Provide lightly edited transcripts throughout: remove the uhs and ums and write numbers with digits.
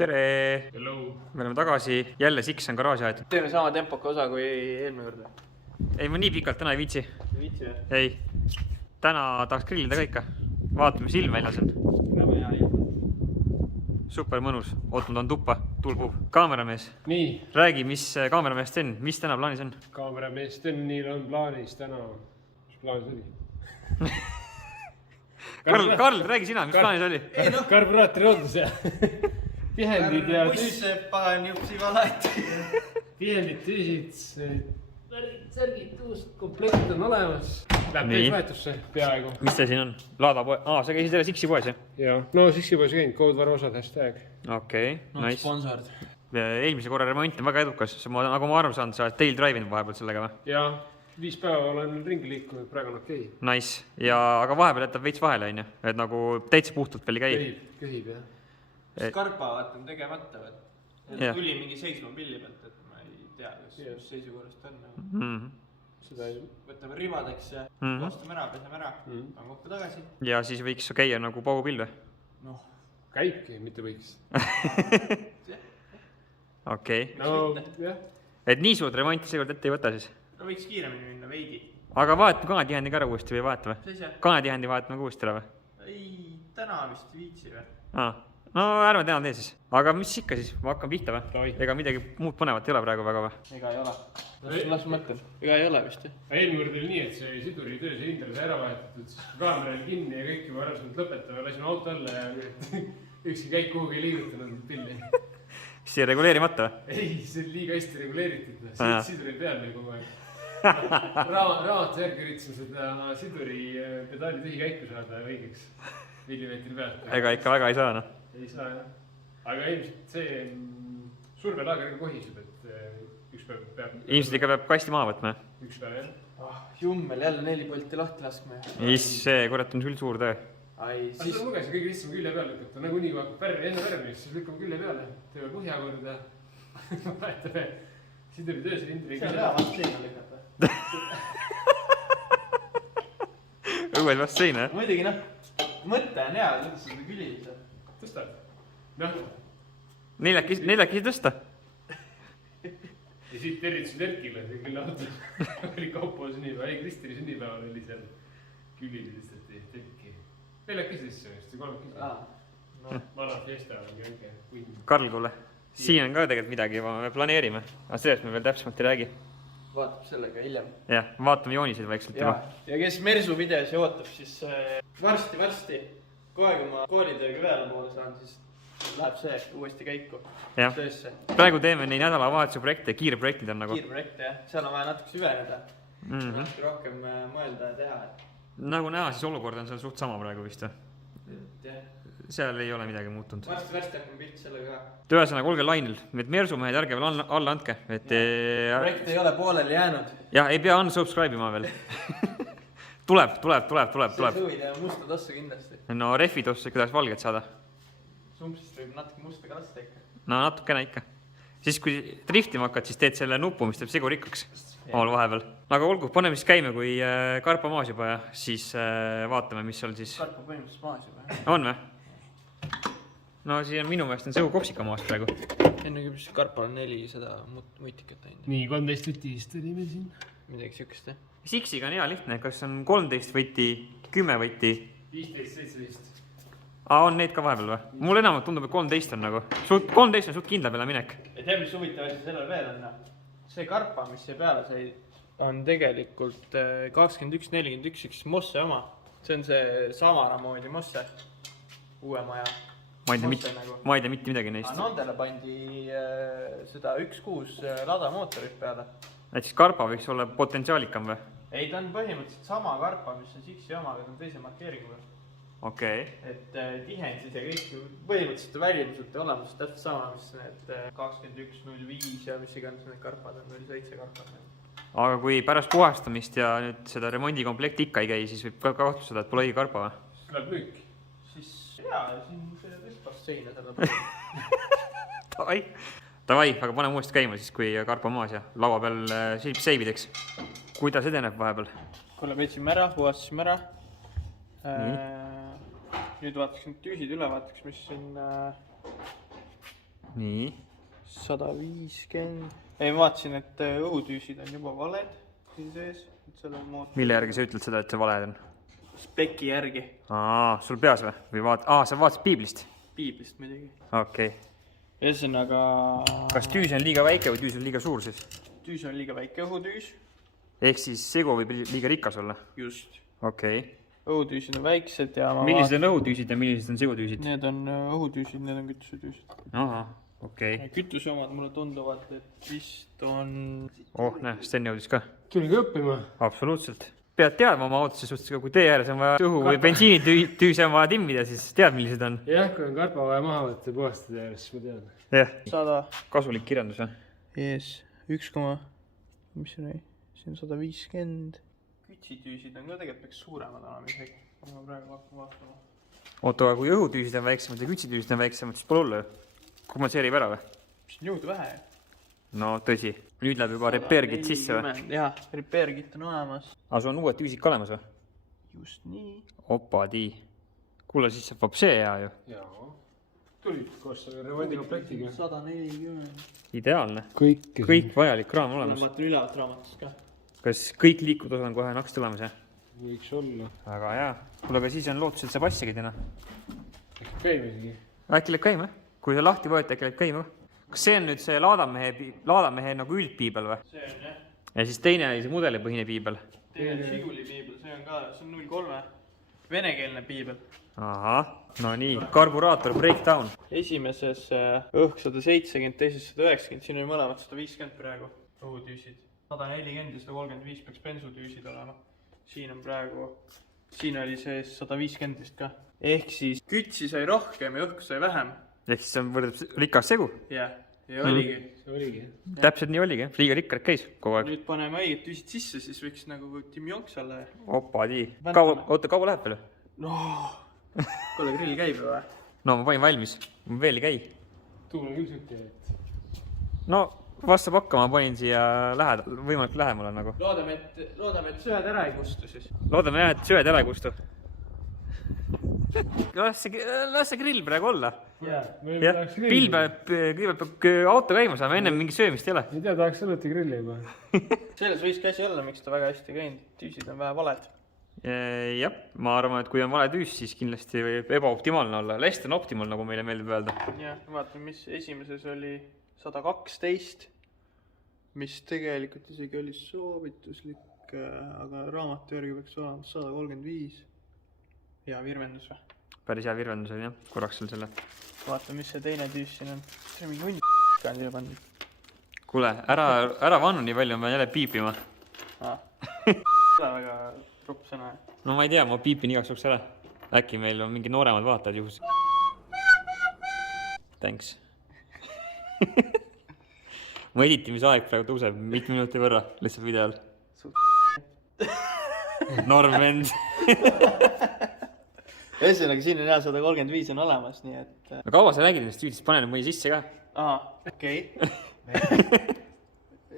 Tere! Hello. Me oleme tagasi, jälle Six on garaaži aetud. Teeme sama tempoka osa kui eelmine kord. Ei, ma nii pikalt täna ei viitsi. Ei viitsi või? Ei. Täna tahaks grillida ka ikka. Vaatame, mis ilm väljas on. Väga hea ilm. Super mõnus. Ootnud on tuppa, tuul puhub. Kaameramees, Nii, räägi, mis kaameramees Sten, mis täna plaanis on? kaameramees Stenil on plaanis täna. Mis plaanis oli? Karl, räägi sina, mis plaanis oli? Karburaatori hooldus ja tihendid ja Buss pagan jupsi valati. tihendid, tüüsid, särgid, uus komplekt on olemas. Läheb Nii. täisvahetusse peaaegu. Mis see siin on? Laadapoe? Sa käisid jälle Sixi poes, jah? Ja, no siis juba see käinud, koodvaruosad hashtag. Okei, nice. Sponsord. Eelmise korra remont on väga edukas. Nagu ma aru saan, sa oled tail drive inud vahepeal sellega või? Ja 5 päeva olen ringi liikunud, praegu on okei. Nice. Aga vahepeal jätab veits vahele, on ju? Et nagu täitsa puhtalt veel ei käi? Köhib jah. Skarpa vaata on tegemata. Jah. Tuli mingi seisma pilli pealt, et ma ei tea, kas seisukorrast on. Mhm. Seda ei... Võtame ribadeks ja Mhm. koostame ära, peseme ära. Paneme kokku tagasi. Ja siis võiks käia nagu paugupill või? Noh, Käibki, mitte võiks. Okei. No jah. Et nii suurt remonti seekord ette ei võta siis? no võiks kiiremini minna veidi. Aga vahetame kanetihendi ka ära uuesti või ei vaheta või? Mis asja? Kanetihendi vahetame ka uuesti ära või? Ei, täna vist viitsi või? No ärme täna tee siis. Aga mis ikka siis? Ma hakkan pihta või? Davai. Ega midagi muud põnevat ei ole praegu väga või? Ega ei ole. Las mõtlen. Ega ei ole vist jah. Eelmine kord oli nii, et see siduri töö silindri sai ära vahetatud, siis kaamera oli kinni ja kõik juba arvasid, et lõpetame, lasime auto alla ja ükski käik kuhugi ei liigutanud pilli. Siis ei reguleerimata või? Ei, see oli liiga hästi reguleeritud, Aa. siduri peal oli kogu aeg. Raamatu järgi üritasime seda siduri pedaali tühikäiku saada õigeks millimeetri pealt. Ega ikka väga ei saa noh. Ei saa jah. Aga ilmselt see survelaager ka kohiseb, et üks päev peab. Ilmselt ikka peab kasti maha võtma. Üks päev jah. Jummel jälle 4 polti lahti laskma. See kurat on küll suur töö. Ai, Aga siis... seda luges ja kõige lihtsam külje peale lükata. Nagunii kui hakkab enne värvimist, siis lükkame külje peale. Teeme põhja korda. Vahetame siduri töösilindri. See on hea vast seina lükata. Õues vast sein, jah? Muidugi noh, mõte on hea, kuidas seda külida. Tõstad? Noh. Neljakesi tõsta? Ja siit tervitasid Erkile, see küll auto oli kaupo sünnipäeval, ei Kristini sünnipäeval oli seal külili lihtsalt telki. Neljakesi sisse vist, või 3 kesi. No, vana fiesta on õige. Karl, kuule. Siin on ka tegelikult midagi, me planeerime. Aga sellest me veel täpsemalt ei räägi. Vaatab sellega hiljem. Jah, vaatame jooniseid vaikselt juba. Ja kes Mersu videos ootab, siis varsti, kogu aeg oma koolitööga peale poole saan, siis läheb see uuesti käiku Jah. töösse. Praegu teeme neid nädalavahetuse projekte, kiirprojektid on nagu. Kiirprojekte jah, seal on vaja natuke süveneda. Natuke rohkem mõelda ja teha. Nagu näha, siis olukord on seal suht sama praegu vist või? Jah. Seal ei ole midagi muutunud. Varsti hakkame pihti sellega ka. Ühesõnaga, olge lainel. Et Mersu mehed, ärge veel alla andke. Et Projekt ei ole pooleli jäänud. jah, ei pea unsubscribe ima veel. tuleb. See suvi teeme musta tossa kindlasti. No rehvid ossa ikka tahaks valget saada. Sumpsist võib natuke musta ka lasta ikka. No natukene ikka. Siis kui driftima hakkad, siis teed selle nupu, mis teeb segu rikkaks omal vahepeal. Aga olgu, paneme siis käime, kui karpa maas juba ja siis vaatame, mis seal siis... Karpa põhimõtteliselt maas juba. On või? No siin minu meelest on segu kopsika maas praegu. Enne küll karpal on 400 mutikat ainult. Nii, 13 võtist oli meil siin. Midagi siukest jah. Sixiga on hea lihtne, kas on 13 võti, 10 võti? 15, 17. On neid ka vahepeal või? Mul enamalt tundub, et 13 on nagu. 13 on suht kindla peale minek. Ja tead, mis huvitav asi sellel veel on? See karpa, mis see peale sai, on tegelikult 2141 üks Mosse oma. See on see Samara moodi Mosse. Uue maja. Ma ei tea mitte midagi neist. Nendele pandi seda 1.6 ladamootorit peale. Et siis karpa võiks olla potentsiaalikam või? Ei, ta on põhimõtteliselt sama karpa, mis on Sixi oma, aga ta on teise markeeringu. Okei. Et tihendid ja kõik põhimõtteliselt väljumiselt ja olemus täpselt sama, mis need 21.05 ja mis iganes need karpad on, 07 karpad. Aga kui pärast puhastamist ja nüüd seda remondikomplekti ikka ei käi, siis võib ka kahtlustada, et pole õige karpa või? Siis läheb müük. Siis jaa, siin see tõstas seina selle peale. Davai, aga paneme uuesti käima siis, kui karpa maas ja laua peal seivideks. Kuidas edeneb vahepeal? Kuule, peetsime ära, puhastasime ära. Nüüd vaataks nüüd tüüsid üle, vaataks, mis siin nii. 150. ei, ma vaatasin, et õhutüüsid on juba valed siin sees. Mille järgi sa ütled seda, et see valed on? Speki järgi. Sul peas või sa vaatasid piiblist? Piiblist muidugi. Okei. Ühesõnaga... Kas tüüs on liiga väike või tüüs on liiga suur siis? Tüüs on liiga väike õhutüüs. Ehk siis segu võib liiga rikas olla? Just. Okei. Õhutüüsid on väiksed ja... Millised on õhutüüsid ja millised on segutüüsid? Need on õhutüüsid, need on kütusetüüsid. Aha, okei. Kütuse omad mulle tunduvad, et vist on... näe, Sten jõudis ka. Tuligi õppima. Absoluutselt. Pead teadma oma autosse suhtes, kui tee ääres on vaja õhu või bensiinitüüse on vaja timmida, siis tead, millised on. Jah, kui on karpa vaja maha võtta ja puhastada, siis ma tean. Jah. 100. Kasulik kirjandus, jah? Yes. Mis see oli? See on 150. Kütsitüüsid on ka tegelikult peaks suuremad olema isegi. Ma praegu hakkan vaatama. Oota, kui õhutüüsid on väiksemad ja kütsitüüsid on väiksemad, siis pole hullu ju. Kompenseerib ära või? Mis on jõudu vähe. No tõsi. Nüüd läheb juba repair kit sisse või? Jah, repair kit on olemas. Aga sul on uued tüüsid ka olemas või? Just nii. Opadi. Kuule, siis saab vapsee hea ju. Jaa. Tulid koos selle remondikomplektiga. 140. Ideaalne. Kõik vajalik kraam olemas. Ma vaatan ülevalt raamatust ka. Kas kõik liikumised on kohe naks tulemas, jah? võiks olla. Väga hea. Kuule, aga siis on lootus, et saab asja käidina. Äkki käime isegi. Äkki läheb käima? Kui see lahti võeti, äkki läheb käima? Kas see on nüüd see laadamehe nagu üldpiibel või? See on jah. Ja siis teine oli see mudelipõhine piibel. Teine on Žiguli piibel, see on ka, see on 03. Venekeelne piibel. Ahah, no nii, karburaator breakdown. Esimeses õhk 170, teises 190, siin oli mõlemad 150 praegu. Õhutüüsid. 140 ja 135 peaks bensutüüsid olema. Siin on praegu, siin oli sees 150 vist ka. Ehk siis kütsi sai rohkem ja õhku sai vähem. Ehk siis see on võrdub rikas segu. Jah, ja oligi. See oligi. Täpselt nii oligi, liiga rikkad käis kogu aeg. Nüüd paneme õiged tüüsid sisse, siis võiks nagu Tim Jonks olla. Opadi. Kaua läheb veel? No, kuule grill käib ju või? No ma panin valmis, ma veel ei käi. Tuul on küll sütti, et... No, vastab hakkama, ma panin siia võimalik lähemale nagu. Loodame, et sööd ära ei kustu siis. Loodame jah, et sööd ära ei kustu. Las see grill praegu olla. Jah, kõigepealt peab auto käima saama, ennem mingi söömist ei ole. Ei tea, tahaks õluti grilli juba. Selles võis käsi olla, miks ta väga hästi käinud. Tüüsid on vähe valed. Jah, ma arvan, et kui on vale tüüs, siis kindlasti võib ebaoptimaalne olla. Lest on optimal, nagu meile meeldib öelda. Jah, vaatame, mis esimeses oli 112, mis tegelikult isegi oli soovituslik, aga raamatu järgi peaks olema 135. Hea virvendus või? Päris hea virvendus oli jah, korraks seal selle. Vaatame, mis see teine tüüs siin on. See on mingi hunni ka siia pandud. Kuule, ära vannu nii palju, ma pean jälle piipima. Seda väga rupp sõna. No ma ei tea, ma piipin igaks juhuks ära. Äkki meil on mingi nooremad vaatajad juhus. Thanks. Mu editimisaeg praegu tõuseb mitme minuti võrra lihtsalt videol. Norm vend. Ühesõnaga, siin on hea 135 on olemas, nii et... No kaua sa nägid ennast tüüdist, pane nüüd mõni sisse ka. Okei.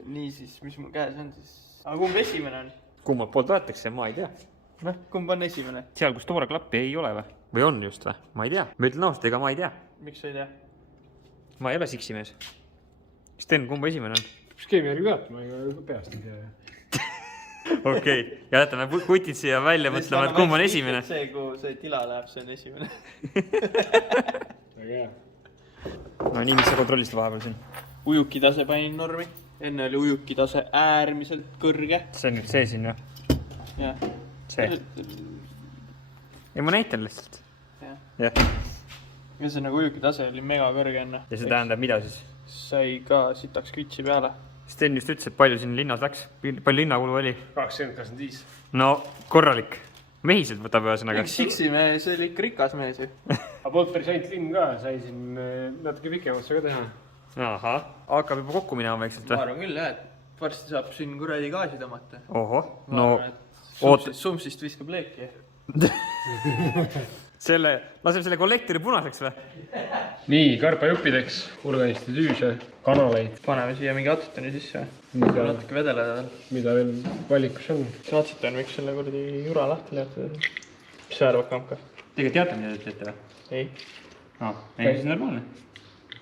Nii siis, mis mul käes on siis? Aga kumb esimene on? Kummalt poolt võetakse, ma ei tea. Noh, kumb on esimene? Seal, kus toore klappi ei ole või? Või on just või? Ma ei tea. Ma ütlen ausalt, ega ma ei tea. Miks sa ei tea? Ma ei ole siksimees. Sten, kumb esimene on? Skeemi järgi ka, ma ei peast ei tea. Okei, jätame kutid siia välja mõtlema, et kumb on esimene. See, kui see tila läheb, see on esimene. Väga hea. No nii, mis sa kontrollisid vahepeal siin? Ujukitase panin normi. Enne oli ujukitase äärmiselt kõrge. See on nüüd see siin või? Jah. See. Ei, ma näitan lihtsalt. Jah. Ja see nagu ujukitase oli mega kõrge enne. Ja see tähendab mida siis? Sai ka sitaks kütsi peale. Sten just ütles, et palju siin linnas läks. Palju linnakulu oli? 20-25. No, korralik. Mehiselt võtab ühesõnaga. Siksimees oli ikka rikas mees ju. Aga polnud päris ainult linn ka, sai siin natuke pikemalt ka teha. Ahah, hakkab juba kokku minema vaikselt või? Ma arvan küll jah, et varsti saab siin kuradi gaasi tõmmata. Oho, no Sumsist viskab leeki. Laseb selle kollektori punaseks või? Nii, karpajuppideks, hulganisti tüüse, kanaleid. Paneme siia mingi atsitoni sisse. Natuke vedeleda veel. Mida veel valikus on? See atsiton võiks selle kuradi jura lahti leotada. Mis sa arvad, Kamka? Tegelikult teate, mida te teete või? Ei. Ei, siis normaalne.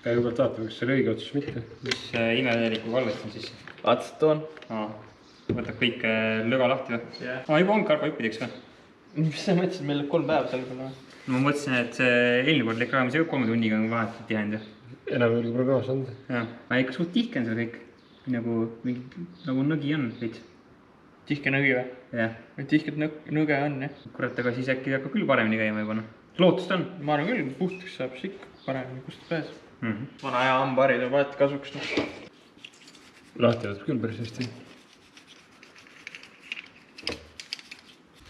kõigepealt vaatame, kas see oli õige otsus mitte. mis imeveeliku kalvestan siis? Atstoon. Võtab kõik löga lahti või? Juba on karpajuppideks või? Mis sa mõtlesid, meil läheb 3 päeva selle peale või? Ma mõtlesin, et see eelmine kord läks rajamise 3 tunniga vahetult tihend. Enam ei ole prognoos olnud. Aga ikka suht tihke on seal kõik. Nagu nõgi on veits. Tihke nõgi või? Jah. Tihket nõge on, jah. Kurat, aga siis äkki hakkab küll paremini käima juba. Lootust on. Ma arvan küll, puhtaks saab siis ikka paremini, kust pääseb. Vana hea hambari tuleb alati kasuks. Lahti võtab küll päris hästi.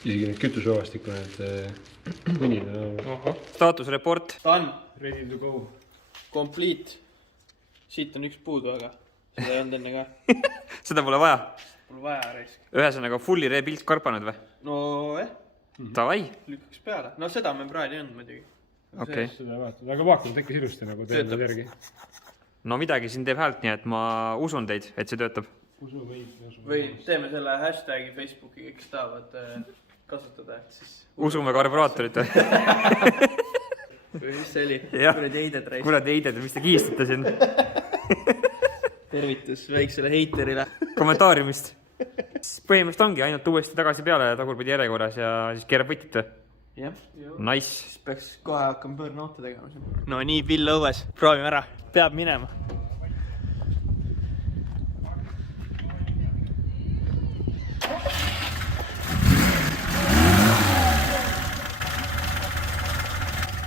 Isegi need kütusevastikku need mõnid on. Staatusreport. Done. Ready to go. Complete. Siit on üks puudu, aga seda ei olnud enne ka. Seda pole vaja. Pole vaja reisk. Ühesõnaga fulli rebuild karpanud või? No Davai. lükkaks peale. No seda me praegu ei olnud muidugi. Okei. Seda vaatad, aga vaatame, tekkis ilusti nagu töötab järgi. No midagi siin teeb häält, nii et ma usun teid, et see töötab. Või teeme selle hashtagi Facebooki, kes tahavad kasutada, et siis... Usume karburaatorit või? Või mis see oli? Kurad heided reis. Kurad heided, mis te kiistate siin? Tervitus väiksele heiterile. Kommentaariumist. Põhimõtteliselt ongi ainult uuesti tagasi peale tagurpidi järjekorras ja siis keerab võtit või? Jah. Nice. Siis peaks kohe hakkama burnout'e tegema siin. No nii, Bill õues. Proovime ära. Peab minema.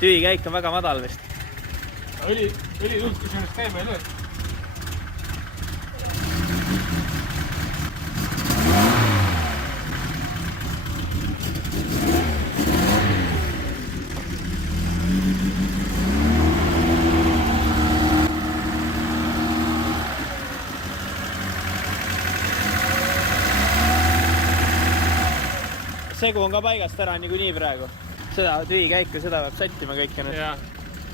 Tüvikäik on väga madal vist. Õli tuld, kui sellest käima ei löö. Segu on ka paigast ära niikuinii praegu. Seda tüvikäiku, seda peab sättima kõike nüüd. Jaa,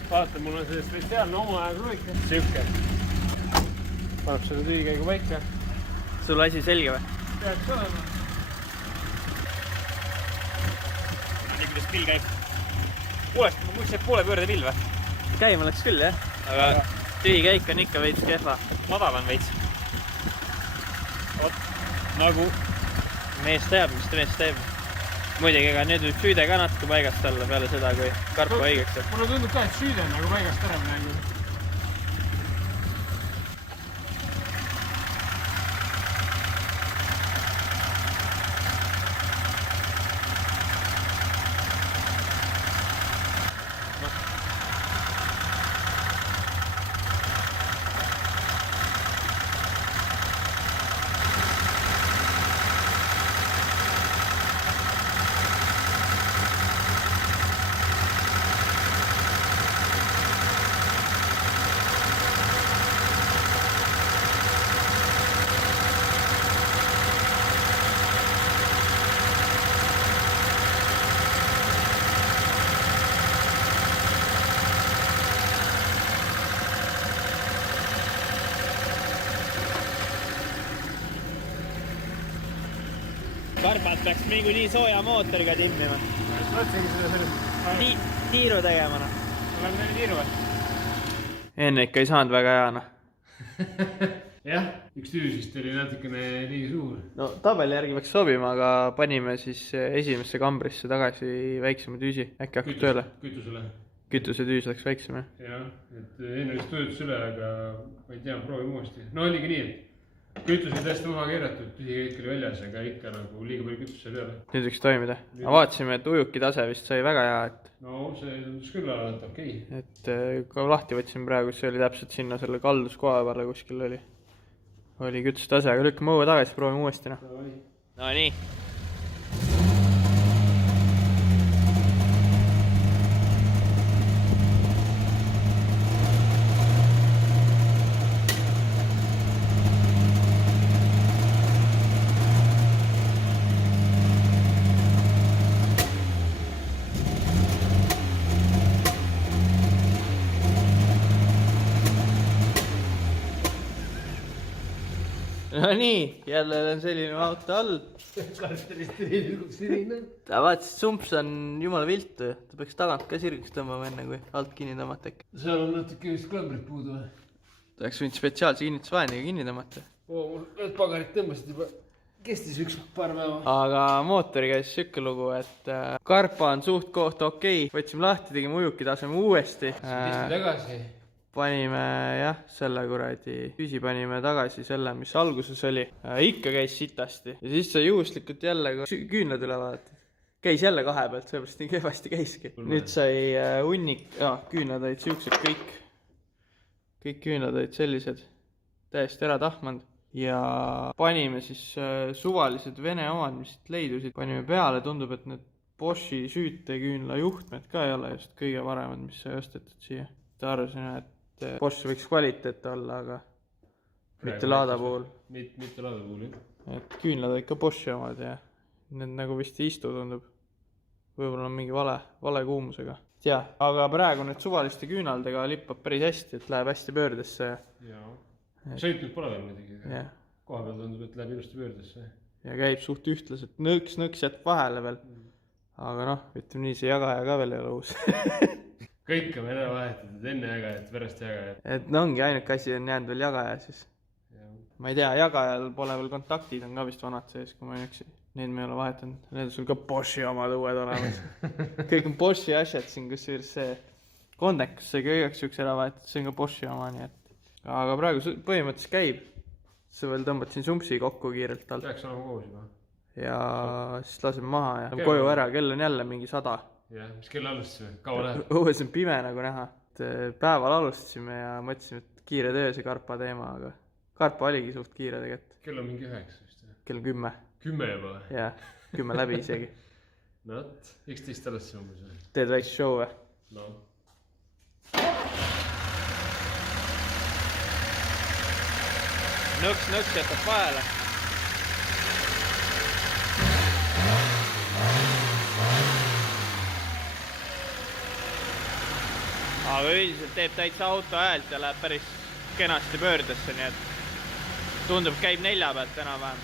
vaata, mul on see spetsiaalne oma kruik. Siuke. Paneb selle tüvikäigu paika. Sul asi selge või? Peaks olema. Ma tea, kuidas pill käib. Kuulest, ma mõtlesin, et poole pöörde pill või? Käima läks küll, jah. Aga tüvikäik on ikka veits kehva. Madal on veits. Oot, nagu... Mees teab, mis ta mees teeb. Muidugi, ega nüüd võib süüde ka natuke paigast olla peale seda, kui karpu haigeks saab. Mulle tundub ka, et süüde on nagu paigast ära praegu. Karpat peaks mingi nii sooja mootoriga timmima. Mõtlesingi seda selle... Tiiru tegema. Oleme neil tiiru või? Enne ikka ei saanud väga heana. Jah, üks tüüsist oli natukene liiga suur. No tabeli järgi peaks sobima, aga panime siis esimesse kambrisse tagasi väiksema tüüsi. Äkki hakkab tööle? Kütusele. Kütuse tüüs läks väiksem, jah? Jah, et enne vist töötus üle, aga ma ei tea, proovime uuesti. No oligi nii, et kütus oli täiesti maha keeratud, tühikäik oli väljas, aga ikka nagu liiga palju kütus sai peale. Nüüd võiks toimida. Ma vaatasime, et ujuki tase vist sai väga hea, et... No see tundus küll alati okei. Et ka lahti võtsin praegu, see oli täpselt sinna selle kalduskoha peale kuskil oli. Oli kütustase, aga lükkame õue tagasi, proovime uuesti. No nii. no nii, jälle on selline auto all. Ta vaatas, sumps on jumala viltu. Ta peaks tagant ka sirgeks tõmbama enne, kui alt kinni tõmmata äkki. seal on natuke vist klambrit puudu või? Ta oleks võinud spetsiaalse kinnitusvahendiga kinni tõmmata. Need pagarid tõmbasid juba, kestis üks paar päeva. Aga mootori käis siuke lugu, et karpa on suht koht okei. Võtsime lahti, tegime ujuki taseme uuesti. Pisti tagasi. Panime jah, selle kuradi küsi panime tagasi selle, mis alguses oli. Ikka käis sitasti. Ja siis sai juhuslikult jälle küünlad üle vaadata. Käis jälle kahe pealt, seepärast nii kehvasti käiski. Nüüd sai hunnik, küünlad olid siuksed kõik. Kõik küünlad olid sellised. Täiesti ära tahmanud. Ja panime siis suvalised Vene omad, mis leidusid. Panime peale, tundub, et need Boschi süüteküünla juhtmed ka ei ole just kõige paremad, mis sai ostetud siia. Ta arvasin, et Bosch võiks kvaliteet olla, aga mitte Laada puhul. Mitte Laada puhul, jah. Et küünlad olid ka Boschi omad ja need nagu vist ei istu, tundub. Võib-olla on mingi vale kuumusega. Ja, aga praegu need suvaliste küünaldega lippab päris hästi, et läheb hästi pöördesse. Jaa. Sõitnud pole veel midagi. Ja. Koha peal tundub, et läheb ilusti pöördesse. Ja käib suht ühtlaselt. Nõks jääb vahele veel. Aga noh, ütleme nii, see jagaja ka veel ei ole uus. Kõik on ära vahetatud, enne jagajat, pärast jagajat. Et no ongi, ainuke asi on jäänud veel jagaja siis. Ma ei tea, jagajal pole veel kontaktid, on ka vist vanad sees, kui ma ei üksi. Need me ei ole vahetanud. Need on sul ka Boschi omad uued olemas. Kõik on Boschi asjad siin, kus see kondekas sai kõigeks üks ära vahetada, see on ka Boschi oma, nii et. Aga praegu põhimõtteliselt käib. Sa veel tõmbad siin sumpsi kokku kiirelt alt. Peaks olema koos juba. Ja siis laseme maha ja koju ära, kell on jälle mingi 100. Jah, mis kell alustasime? Kaua läheb? Õues on pime nagu näha. Päeval alustasime ja mõtlesime, et kiire töö see karpa teema, aga karpa oligi suht kiire tegelikult. Kell on mingi 9 vist. Kell 10. 10 juba? Jah, 10 läbi isegi. No, 11 alles umbes. Teed väikse show või? No. Nõks jätab vahele. Aga üldiselt teeb täitsa auto häält ja läheb päris kenasti pöördesse, nii et tundub, käib 4 pealt enam-vähem.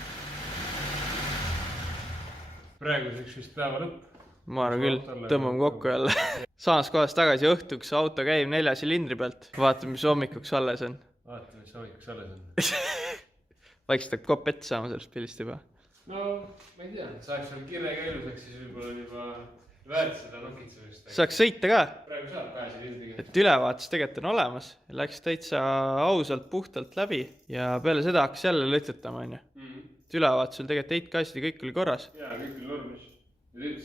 Praeguseks vist päeva lõpp. Ma arvan küll, tõmbame kokku jälle. Samas kohas tagasi õhtuks auto käib 4 silindri pealt. Vaatame, mis hommikuks alles on. Vaatame, mis hommikuks alles on. Vaikselt hakkab kopp ette saama sellest pillist juba. No, ma ei tea, saaks seal kirega ilusaks, siis võib-olla on juba väärt seda nokitsemist. Saaks sõita ka. Praegu saab 2 silindriga. Et ülevaatus tegelikult on olemas. Läks täitsa ausalt, puhtalt läbi ja peale seda hakkas jälle lõtutama, on ju. Ülevaatusel tegelikult heitgaassid ja kõik oli korras. Jaa, kõik oli normis.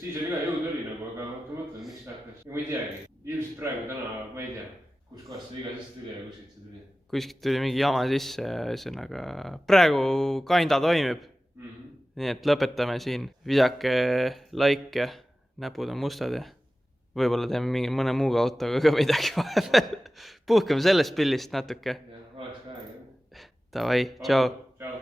Siis oli ka jõud oli nagu, aga ma mõtlen, miks hakkas. Ma ei teagi. Ilmselt praegu täna, ma ei tea, kus kohast see viga sisse tuli ja kuskilt see tuli. Kuskilt tuli mingi jama sisse ja ühesõnaga praegu kainda toimib. Nii et lõpetame siin. Visake like ja näpud on mustad ja võib-olla teeme mingi mõne muuga autoga ka midagi vahepeal. Puhkame sellest pillist natuke. Jah, oleks ka aeg. Davai, tšau. Tšau.